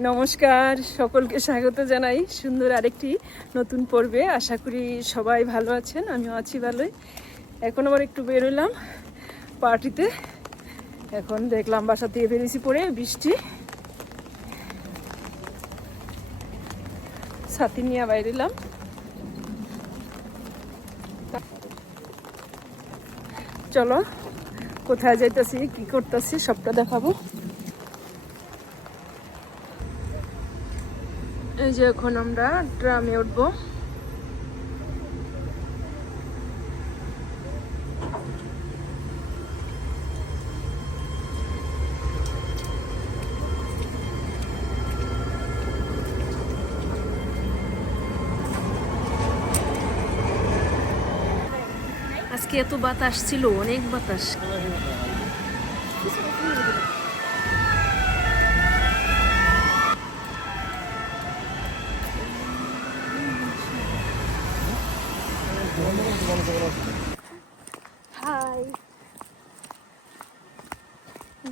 নমস্কার, সকলকে স্বাগত জানাই সুন্দর আরেকটি নতুন পর্বে। আশা করি সবাই ভালো আছেন, আমিও আছি ভালোই। এখন আবার একটু বেরোলাম পার্টিতে। এখন দেখলাম বাসা থেকে বেরিয়েছি পরে বৃষ্টি। ছাতি নিয়ে বাইরেলাম চলো, কোথায় যাইতেছি, কি করতেছি, সবটা দেখাবো। এই যে এখন আমরা ট্রামে উঠবো। আজকে এত বাতাস ছিল অনেক বাতাস হাই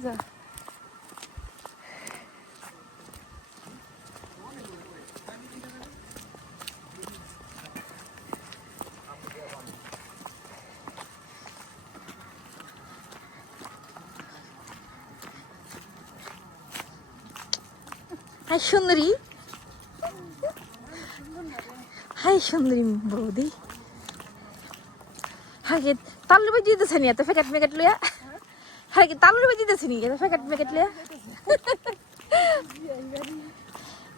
যা হাই সুন্দরী হাই সুন্দরী বৌদি। হাগে তালু বাজি দিতেছে নি এত ফেকাট মেকাট লইয়া? হাগে তালু বাজি দিতেছে নি এত ফেকাট মেকাট লইয়া?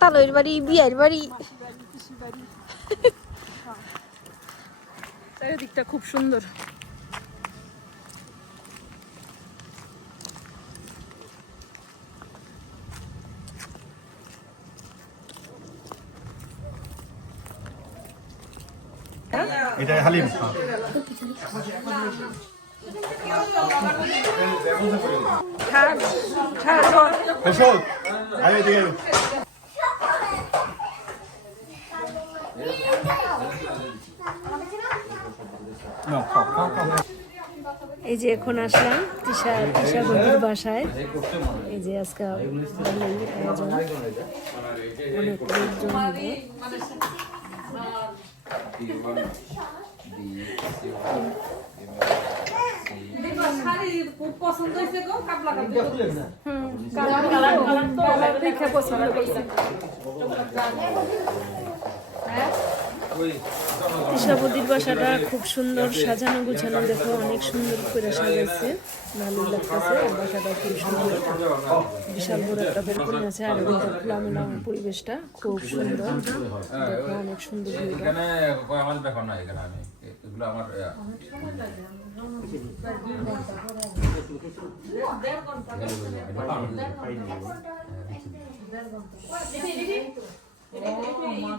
তালুর বাড়ি, বিয়ের বাড়ি। চারিদিকটা খুব সুন্দর। এটা হালিম। এদিকে খাও, খাও। এই যে এখন আসলাম তিশা তিশা বন্ধুর বাসায়। এই যে আজকে অনেক লোকজন। হবে। হুম, কালার দেখে পছন্দ করছি তিশাবদির বাসাটা খুব সুন্দর সাজানো গুছানো দেখো অনেক সুন্দর করে সাজাইছে ভালো লাগতেছে বাসাটা খুব সুন্দর বিশাল বড় একটা বেলকনি আছে আর এদিকে খোলামেলা পরিবেশটা খুব সুন্দর দেখো অনেক সুন্দর এখানে কই আমাদের ব্যাপার না এখানে আমি এগুলো আমার আহ, আপনার ভিতরে যে, হ্যাঁ? আপনার ভিতরে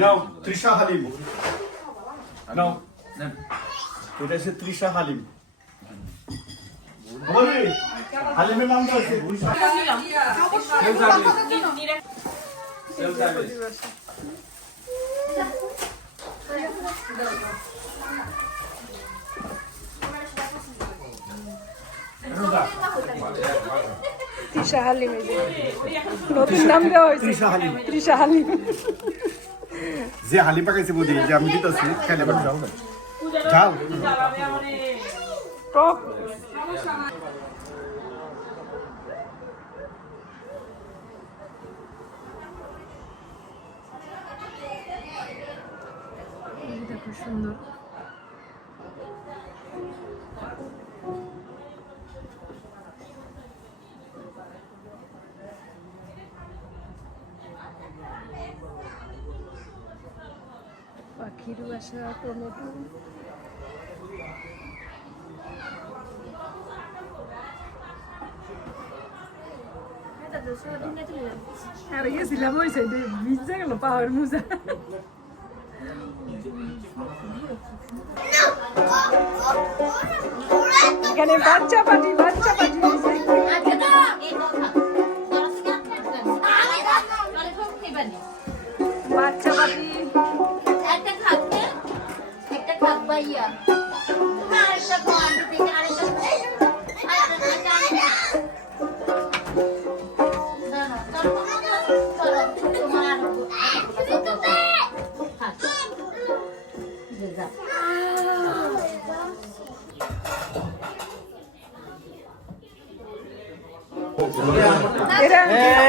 নাও তৃষা হালিম নাও। এটা হচ্ছে তৃষা হালিম হালিমের নাম আছে। তৃষা হালিম নতুন নাম দেওয়া হয়েছে। তৃষা হালিম। তৃষা হালিম। যে হালিম পাকাইছে বুঝি যে আমি দিতেছি খাইলে এবার যাও না। যাও। টক। সুন্দর। পাখির বাসা টমেটো আর গেছিলাম ওই সাইডে ভিজে গেল পাহাড় বাচ্চা পাটি বাচ্চা Era. Era. É.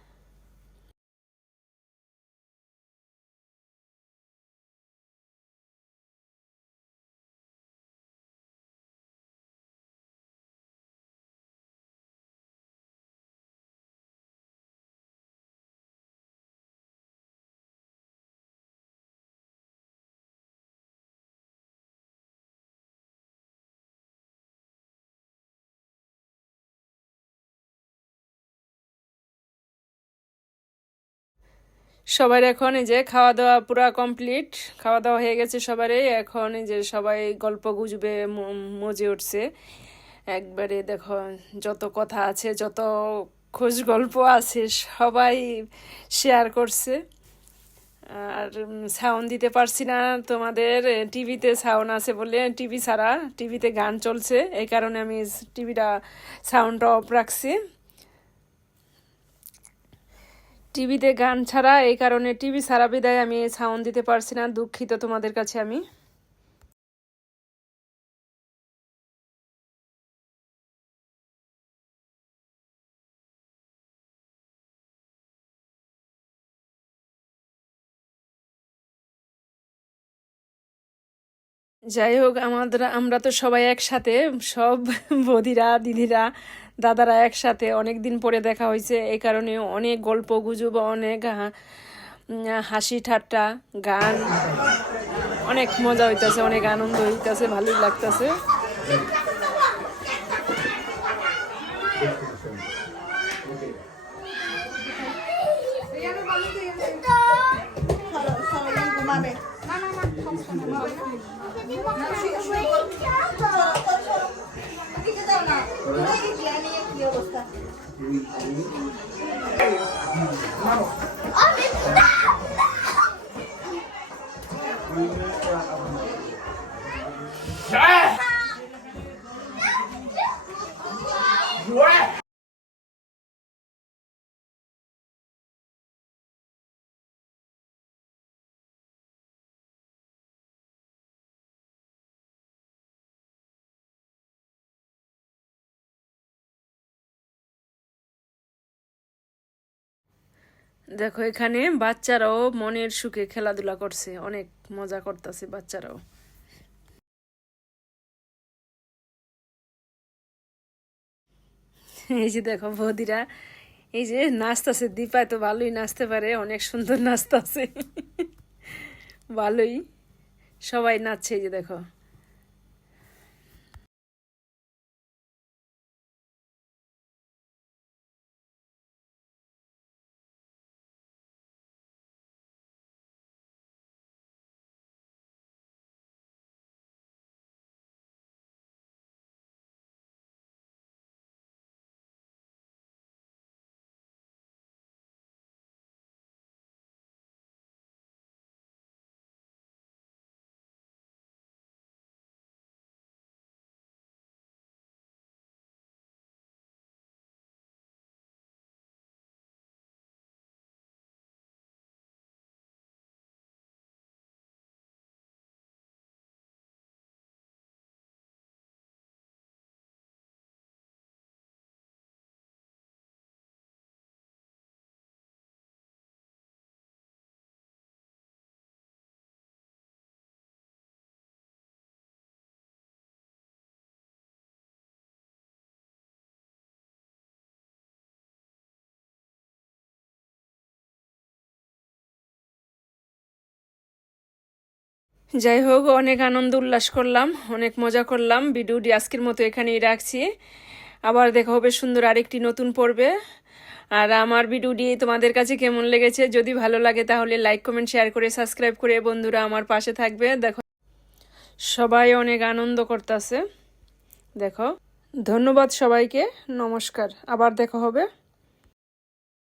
সবার এখন এই যে খাওয়া দাওয়া পুরা কমপ্লিট খাওয়া দাওয়া হয়ে গেছে সবারই। এখন এই যে সবাই গল্প গুজবে মজে উঠছে। একবারে দেখো যত কথা আছে, যত খোঁজ গল্প আছে, সবাই শেয়ার করছে। আর সাউন্ড দিতে পারছি না তোমাদের টিভিতে সাউন্ড আছে বলে টিভি ছাড়া। টিভিতে গান চলছে, এই কারণে আমি টিভিটা সাউন্ডটা অফ রাখছি। টিভিতে গান ছাড়া, এই কারণে টিভি ছাড়া বিদায়, আমি সাউন্ড দিতে পারছি না, দুঃখিত তোমাদের কাছে আমি। যাই হোক, আমাদের আমরা তো সবাই একসাথে, সব বদিরা দিদিরা দাদারা একসাথে অনেক দিন পরে দেখা হয়েছে। এই কারণে অনেক গল্প গুজব, অনেক হাসি ঠাট্টা, গান। অনেক মজা হইতেছে, অনেক আনন্দ হইতেছে, ভালোই লাগতাছে। Vamos. দেখো, এখানে বাচ্চারাও মনের সুখে খেলাধুলা করছে। অনেক মজা করতেছে বাচ্চারাও। এই যে দেখো, বৌদিরা, এই যে নাচতেছে। দীপায় তো ভালোই নাচতে পারে, অনেক সুন্দর নাচতেছে। ভালোই। সবাই নাচছে এই যে দেখো। যাই হোক, অনেক আনন্দ, উল্লাস করলাম, অনেক মজা করলাম। ভিডিওটি আজকের মতো এখানেই রাখছি। আবার দেখা হবে সুন্দর আরেকটি নতুন পর্বে। আর আমার ভিডিওটি তোমাদের কাছে কেমন লেগেছে, যদি ভালো লাগে তাহলে লাইক কমেন্ট শেয়ার করে সাবস্ক্রাইব করে বন্ধুরা আমার পাশে থাকবে। দেখো, সবাই অনেক আনন্দ করতেছে। দেখো, ধন্যবাদ সবাইকে। নমস্কার। আবার দেখা হবে।